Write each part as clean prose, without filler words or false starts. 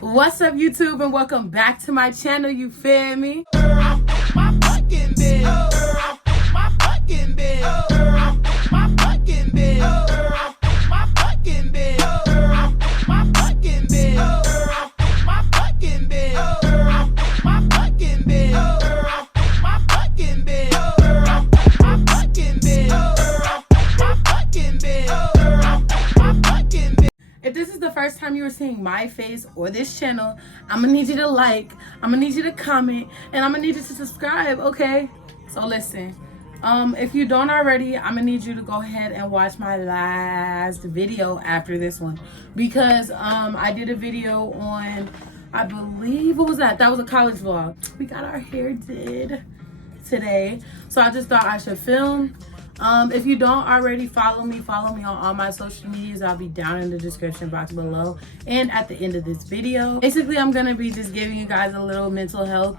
What's up, YouTube, and welcome back to my channel. You feel me? If this is the first time you are seeing my face or this channel, I'm gonna need you to like, I'm gonna need you to comment, and I'm gonna need you to subscribe, okay? So listen, if you don't already, I'm gonna need you to go ahead and watch my last video after this one, because I did a video on, I believe, what was that? That was a college vlog. We got our hair did today, so I just thought I should film. If you don't already follow me on all my social medias. I'll be down in the description box below and at the end of this video. Basically, I'm gonna be just giving you guys a little mental health,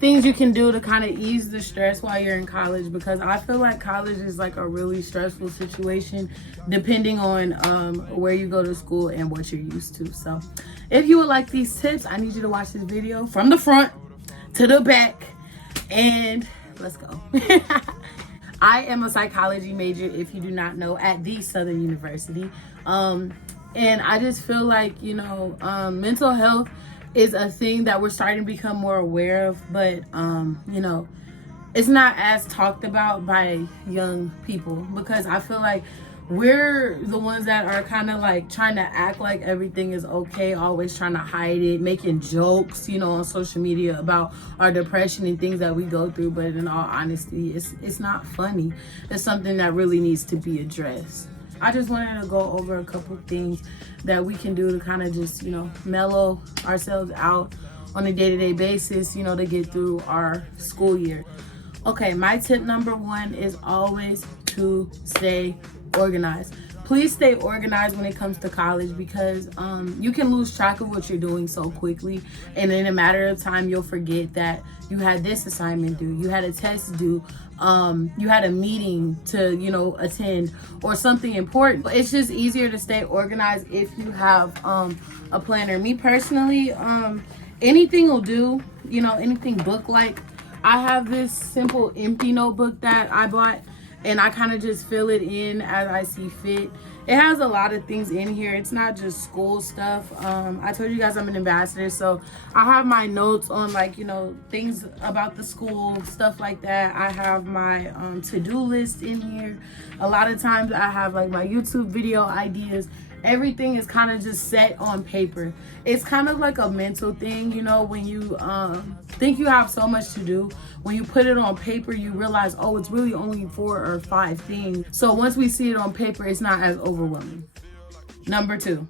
things you can do to kind of ease the stress while you're in college, because I feel like college is like a really stressful situation depending on where you go to school and what you're used to. So if you would like these tips, I need you to watch this video from the front to the back, and let's go. I am a psychology major, if you do not know, at the Southern University. And I just feel like, mental health is a thing that we're starting to become more aware of, but, it's not as talked about by young people, because I feel like we're the ones that are kind of like trying to act like everything is okay, always trying to hide it, making jokes, on social media about our depression and things that we go through. But in all honesty, it's not funny. It's something that really needs to be addressed. I just wanted to go over a couple things that we can do to kind of just, mellow ourselves out on a day-to-day basis, to get through our school year. Okay, my tip number one is always to stay organized. Please stay organized when it comes to college, because you can lose track of what you're doing so quickly, and in a matter of time you'll forget that you had this assignment due, you had a test due, you had a meeting to attend, or something important. It's just easier to stay organized if you have a planner. Me personally, anything will do, anything book like. I have this simple empty notebook that I bought, and I kind of just fill it in as I see fit. It has a lot of things in here. It's not just school stuff. I told you guys I'm an ambassador, so I have my notes on things about the school, stuff like that. I have my to-do list in here. A lot of times I have like my YouTube video ideas. Everything is kind of just set on paper. It's kind of like a mental thing, when you think you have so much to do, when you put it on paper, you realize, oh, it's really only 4 or 5 things. So once we see it on paper, it's not as overwhelming. Number 2,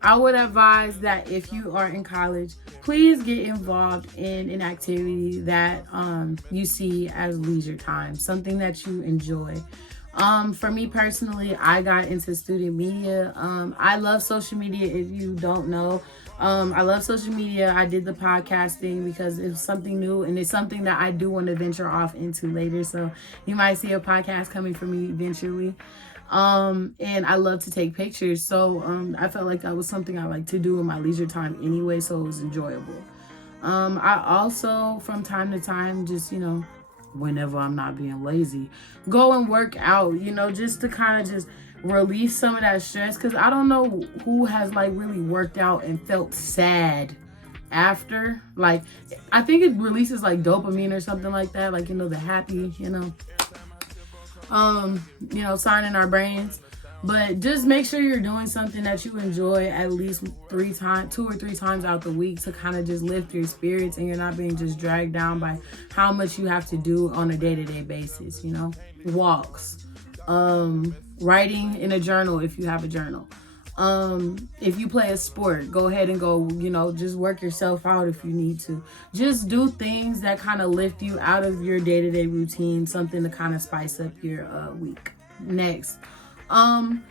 I would advise that if you are in college, please get involved in an activity that you see as leisure time, something that you enjoy. For me personally, I got into student media. I love social media. If you don't know, I love social media. I did the podcasting because it's something new, and it's something that I do want to venture off into later. So you might see a podcast coming from me eventually. And I love to take pictures. So I felt like that was something I like to do in my leisure time anyway. So it was enjoyable. I also, from time to time, just, whenever I'm not being lazy, go and work out, just to kind of just release some of that stress. Because I don't know who has really worked out and felt sad after. I think it releases dopamine or something like that, the happy, sign in our brains. But just make sure you're doing something that you enjoy at least 2 or 3 times out the week, to kind of just lift your spirits, and you're not being just dragged down by how much you have to do on a day-to-day basis, Walks, writing in a journal if you have a journal. If you play a sport, go ahead and go, just work yourself out if you need to. Just do things that kind of lift you out of your day-to-day routine, something to kind of spice up your week. Next. One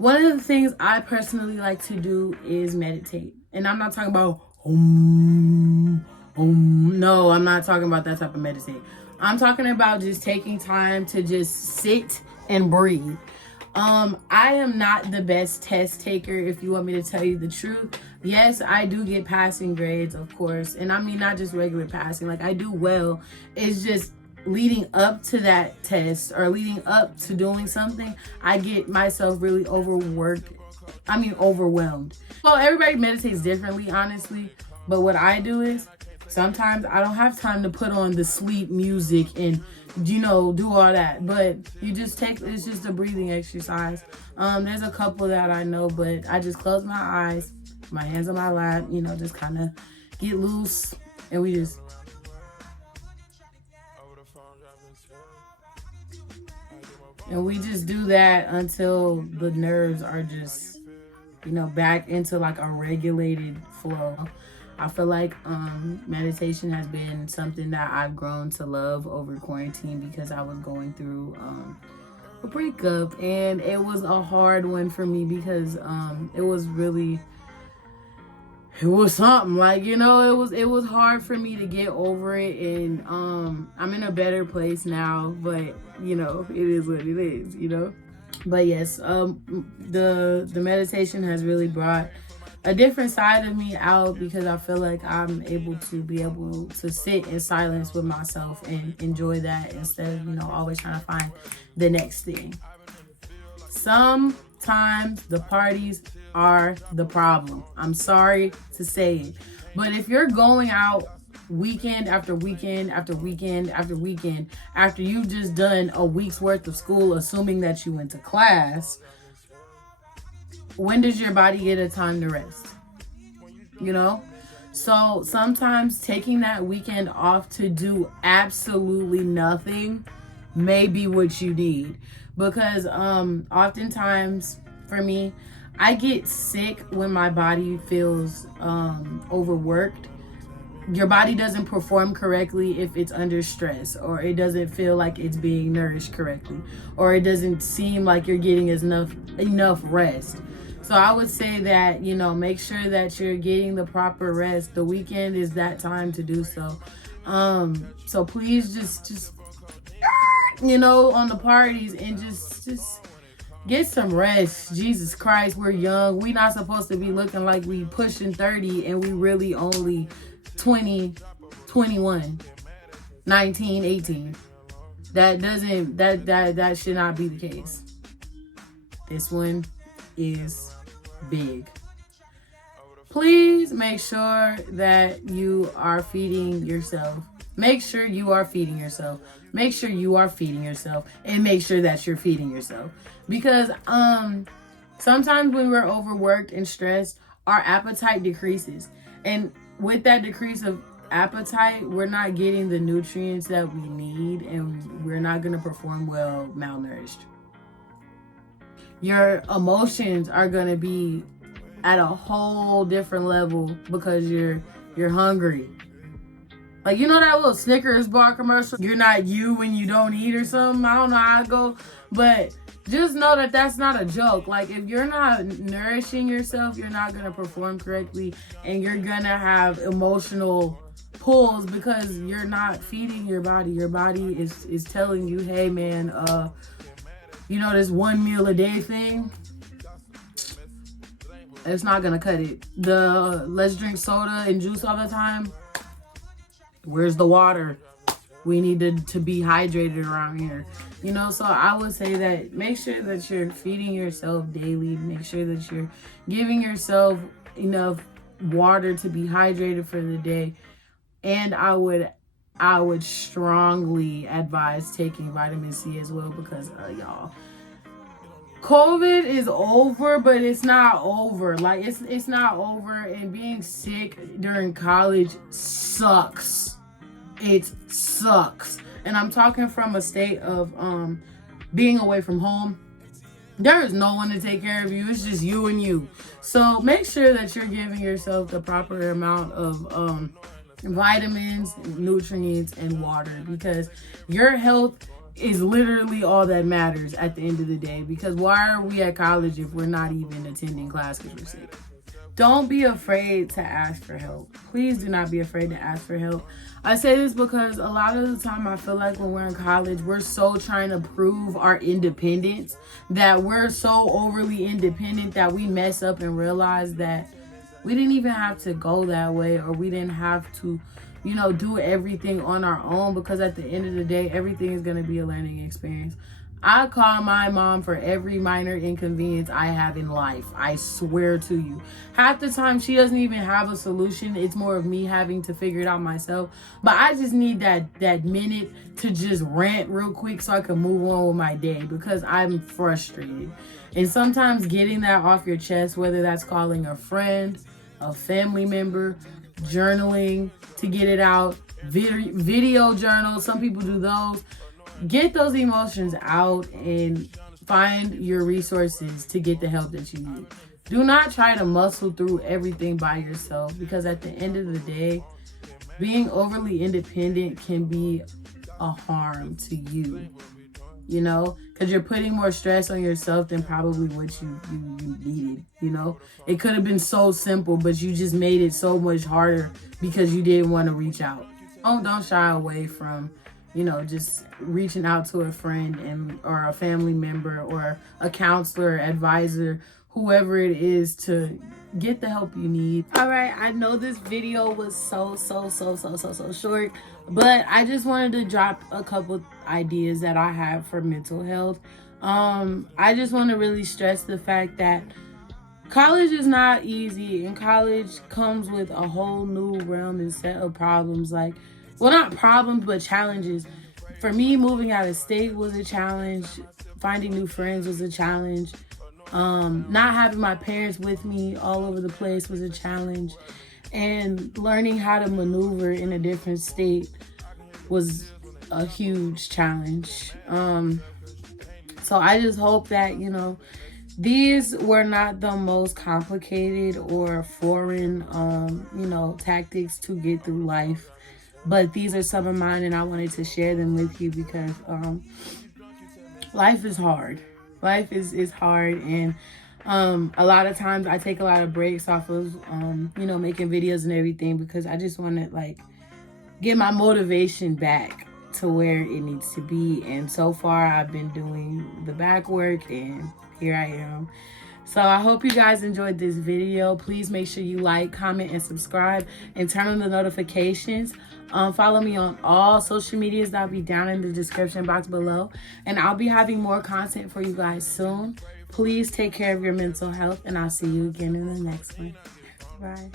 of the things I personally like to do is meditate. And I'm not talking about, no, I'm not talking about that type of meditate. I'm talking about just taking time to just sit and breathe. I am not the best test taker, if you want me to tell you the truth. Yes, I do get passing grades, of course. And I mean, not just regular passing. Like, I do well. It's just leading up to that test or leading up to doing something, I get myself really overwhelmed. Well, everybody meditates differently, honestly. But what I do is sometimes I don't have time to put on the sleep music and, do all that. But you just it's just a breathing exercise. There's a couple that I know, but I just close my eyes, my hands on my lap, just kind of get loose, and we just. And we just do that until the nerves are just, back into like a regulated flow. I feel like meditation has been something that I've grown to love over quarantine because I was going through a breakup, and it was a hard one for me because it was something, like, it was hard for me to get over it, and I'm in a better place now, but it is what it is. But yes, the meditation has really brought a different side of me out because I feel like I'm able to sit in silence with myself and enjoy that instead of always trying to find the next thing. Sometimes the parties are the problem. I'm sorry to say it. But if you're going out weekend after weekend after weekend after weekend after you've just done a week's worth of school, assuming that you went to class, when does your body get a time to rest? So sometimes taking that weekend off to do absolutely nothing may be what you need. Because oftentimes for me, I get sick when my body feels overworked. Your body doesn't perform correctly if it's under stress, or it doesn't feel like it's being nourished correctly, or it doesn't seem like you're getting enough rest. So I would say that, make sure that you're getting the proper rest. The weekend is that time to do so. So please just on the parties, and just get some rest. Jesus Christ, we're young. We're not supposed to be looking like we pushing 30 and we really only 20, 21, 19, 18. That should not be the case. This one is big. Please make sure that you are feeding yourself. Make sure you are feeding yourself. Make sure you are feeding yourself, and make sure that you're feeding yourself. Because sometimes when we're overworked and stressed, our appetite decreases. And with that decrease of appetite, we're not getting the nutrients that we need, and we're not going to perform well malnourished. Your emotions are going to be at a whole different level because you're hungry. Like, that little Snickers bar commercial, you're not you when you don't eat or something. I don't know how it goes, but just know that that's not a joke. Like, if you're not nourishing yourself, you're not going to perform correctly, and you're going to have emotional pulls because you're not feeding your body. Your body is telling you, hey man, this one meal a day thing, it's not going to cut it. The let's drink soda and juice all the time, where's the water? We need to be hydrated around here. So I would say that make sure that you're feeding yourself daily. Make sure that you're giving yourself enough water to be hydrated for the day. And I would strongly advise taking vitamin C as well, because y'all, COVID is over, but it's not over. Like, it's not over, and being sick during college sucks. It sucks. And I'm talking from a state of being away from home. There is no one to take care of you. It's just you and you. So make sure that you're giving yourself the proper amount of vitamins, nutrients, and water, because your health is literally all that matters at the end of the day. Because why are we at college if we're not even attending class because we're sick? don't be afraid to ask for help. Please do not be afraid to ask for help. I say this because a lot of the time I feel like when we're in college, we're so trying to prove our independence, that we're so overly independent that we mess up and realize that we didn't even have to go that way, or we didn't have to, do everything on our own, because at the end of the day, everything is going to be a learning experience. I call my mom for every minor inconvenience I have in life. I swear to you. Half the time, she doesn't even have a solution. It's more of me having to figure it out myself. But I just need that minute to just rant real quick so I can move on with my day, because I'm frustrated. And sometimes getting that off your chest, whether that's calling a friend, a family member, journaling to get it out, video journals, some people do those. Get those emotions out and find your resources to get the help that you need. Do not try to muscle through everything by yourself, because at the end of the day, being overly independent can be a harm to you, because you're putting more stress on yourself than probably what you needed, It could have been so simple, but you just made it so much harder because you didn't want to reach out. Don't shy away from just reaching out to a friend or a family member or a counselor, advisor, whoever it is, to get the help you need. All right, I know this video was so short, but I just wanted to drop a couple ideas that I have for mental health. I just want to really stress the fact that college is not easy, and college comes with a whole new realm and set of problems. Not problems, but challenges. For me, moving out of state was a challenge. Finding new friends was a challenge. Not having my parents with me all over the place was a challenge. And learning how to maneuver in a different state was a huge challenge. So I just hope that, these were not the most complicated or foreign, tactics to get through life. But these are some of mine, and I wanted to share them with you because life is hard. Life is hard, and a lot of times I take a lot of breaks off of, making videos and everything, because I just want to, get my motivation back to where it needs to be. And so far, I've been doing the back work, and here I am. So I hope you guys enjoyed this video. Please make sure you like, comment, and subscribe, and turn on the notifications. Follow me on all social medias that'll be down in the description box below. And I'll be having more content for you guys soon. Please take care of your mental health, and I'll see you again in the next one. Bye.